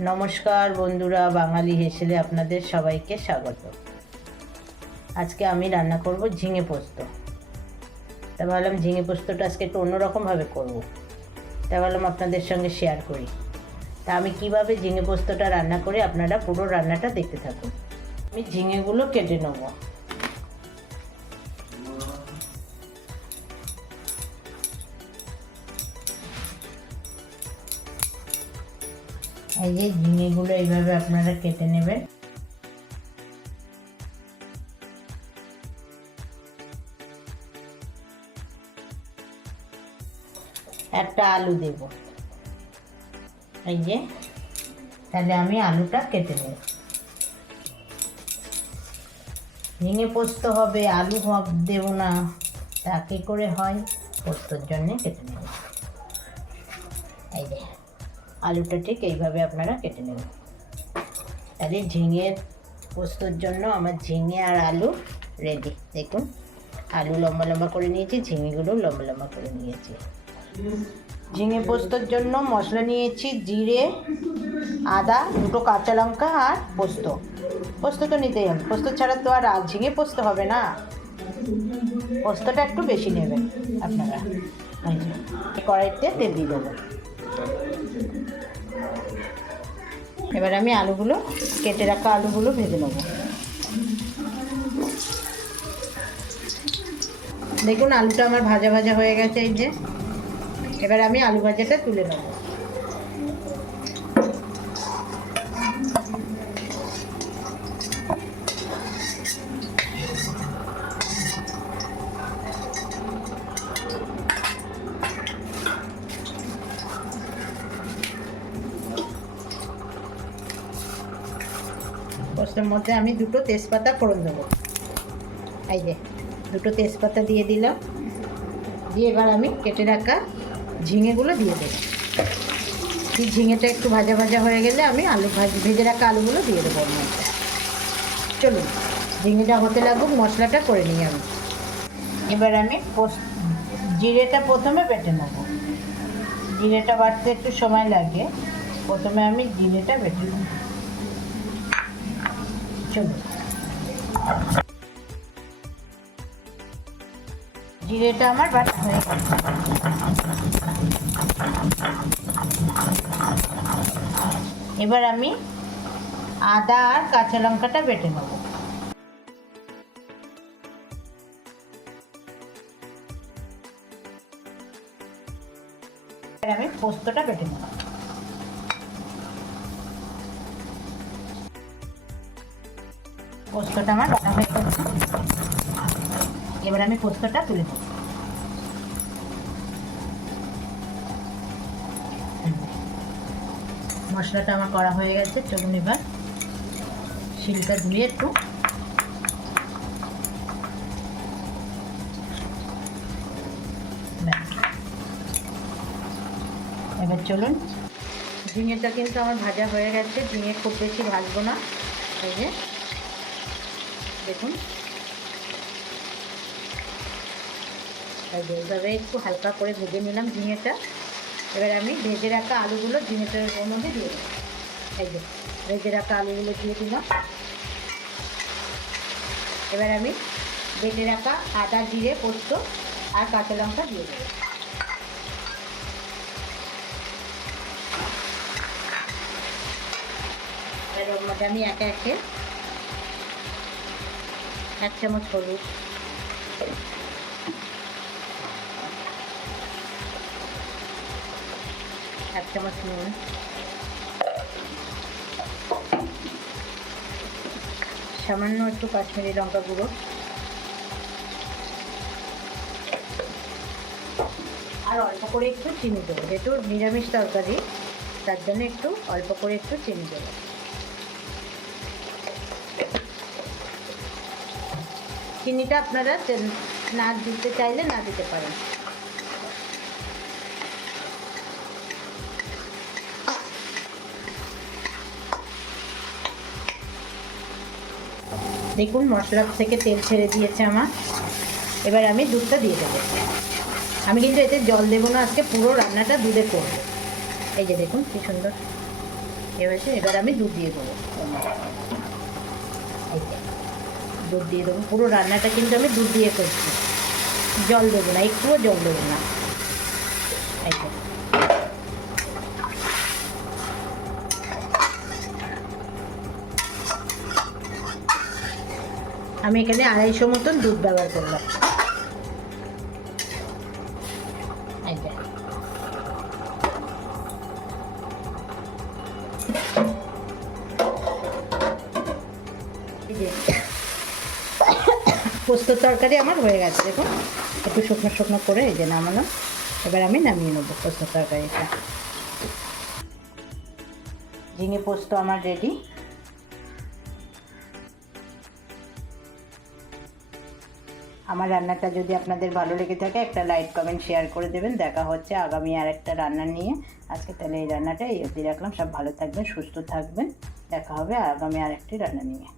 নমস্কার বন্ধুরা, বাঙালি হেসেলে আপনাদের সবাইকে স্বাগত। আজকে আমি রান্না করব ঝিঙে পোস্ত। তা ভাবলাম ঝিঙে পোস্তটা আজকে একটু অন্যরকমভাবে করব। তা ভাবলাম আপনাদের সঙ্গে শেয়ার করি। তা আমি কীভাবে ঝিঙে পোস্তটা রান্না করে আপনারা পুরো রান্নাটা দেখতে থাকুন। আমি ঝিঙেগুলো কেটে নেব। এই যে ঝিঙেগুলো এইভাবে আপনারা কেটে নেবেন। একটা আলু দেব। এই যে, তাহলে আমি আলুটা কেটে নেব। ঝিঙে পোস্ত হবে, আলু দেবো না। তা কী করে হয়? পোস্তর জন্যে কেটে নেব। এই যে। আলুটা ঠিক এইভাবে আপনারা কেটে নেবেন। তাহলে ঝিঙের পোস্তর জন্য আমার ঝিঙে আর আলু রেডি দেখুন, আলু লম্বা লম্বা করে নিয়েছি, ঝিঙেগুলো লম্বা লম্বা করে নিয়েছি। ঝিঙে পোস্তর জন্য মশলা নিয়েছি জিরে, আদা, দুটো কাঁচা লঙ্কা আর পোস্ত। পোস্ত তো নিতেই হবে, পোস্ত ছাড়া তো আর ঝিঙে পোস্ত হবে না। পোস্তটা একটু বেশি নেবেন আপনারা। কড়াইতে তেল দিয়ে দেবো। এবার আমি আলুগুলো, কেটে রাখা আলুগুলো ভেজে নেব। দেখুন, আলুটা আমার ভাজা ভাজা হয়ে গেছে, এই যে। এবার আমি আলু ভাজাটা তুলে নেব। পোস্তের মধ্যে আমি দুটো তেজপাতা ফোড়ন দেবো। এই যে, দুটো তেজপাতা দিয়ে দিলাম। দিয়ে এবার আমি কেটে রাখা ঝিঙেগুলো দিয়ে দেবো। দিয়ে ঝিঙেটা একটু ভাজা ভাজা হয়ে গেলে আমি আলু ভাজি, ভেজে রাখা আলুগুলো দিয়ে দেবো চলুন, ঝিঙেটা হতে লাগুক, মশলাটা করে নিই আমি। এবার আমি জিরেটা প্রথমে বেটে নেব। জিরেটা বাটতে একটু সময় লাগে। প্রথমে আমি জিরেটা বেটে নেব। চলো। জিরেটা আমার বাটা হয়ে গেছে এবার আমি আদা আর কাঁচা লঙ্কাটা বেটে নেব। আমি পোস্তটা বেটে নেব। পোস্তটা আমার বাটা হয়ে গেছে। এবার আমি পোস্তটা তুলে দেবো মশলাটা আমার করা হয়ে গেছে, চলুন এবার শিলটা ধুয়ে একটু। এবার চলুন, ঝিঙেটা কিন্তু আমার ভাজা হয়ে গেছে, ঝিঙে খুব বেশি ভাজবো না। এই যে দেখুন। যে এইভাবে একটু হালকা করে ভেজে নিলাম ঝিঙেটা। এবার আমি ভেজে রাখা আলুগুলো ঝিঙেটার মধ্যে দিয়ে যে, ভেজে রাখা আলুগুলো দিয়ে দিলাম। এবার আমি ভেজে রাখা আদা, জিরে, পোস্ত আর কাঁচা লঙ্কা দিয়ে দেবো। ওর মধ্যে আমি একে একে এক চামচ হলুদ। এক চামচ নুন। সামান্য একটু কাশ্মীরি লঙ্কা গুঁড়ো। আর অল্প করে একটু চিনি দেবো, যেহেতু নিরামিষ তরকারি, তার জন্য একটু অল্প করে একটু চিনি দেবো। চিনিটা আপনারা না দিতে চাইলে না দিতে পারেন। দেখুন, মশলার থেকে তেল ছেড়ে দিয়েছে আমার। এবার আমি দুধটা দিয়ে দেবো। আমি কিন্তু এতে জল দেবো না, আজকে পুরো রান্নাটা দুধে করব। এই যে দেখুন, কি সুন্দর। এবার এবার আমি দুধ দিয়ে দেবো। দুধ দিয়ে দেবো। পুরো রান্নাটা কিন্তু আমি দুধ দিয়ে করছি। জল দেবো না, একটুও জল দেবো না। আমি এখানে আড়াইশো মতন দুধ ব্যবহার করলাম। যে। পোস্তর তরকারি আমার হয়ে গেছে, দেখুন। একটু শুকনো শুকনো করে এই যে নামালাম। এবার আমি নামিয়ে নেব পোস্তর তরকারিটা। ঝিঙে পোস্ত আমার রেডি আমার রান্নাটা যদি আপনাদের ভালো লেগে থাকে, একটা লাইক কমেন্ট শেয়ার করে দেবেন। দেখা হচ্ছে আগামী আর একটা রান্না নিয়ে। আজকে তাহলে এই রান্নাটা এই অবধি রাখলাম। সব ভালো থাকবেন, সুস্থ থাকবেন। দেখা হবে আগামী আর একটি রান্না নিয়ে।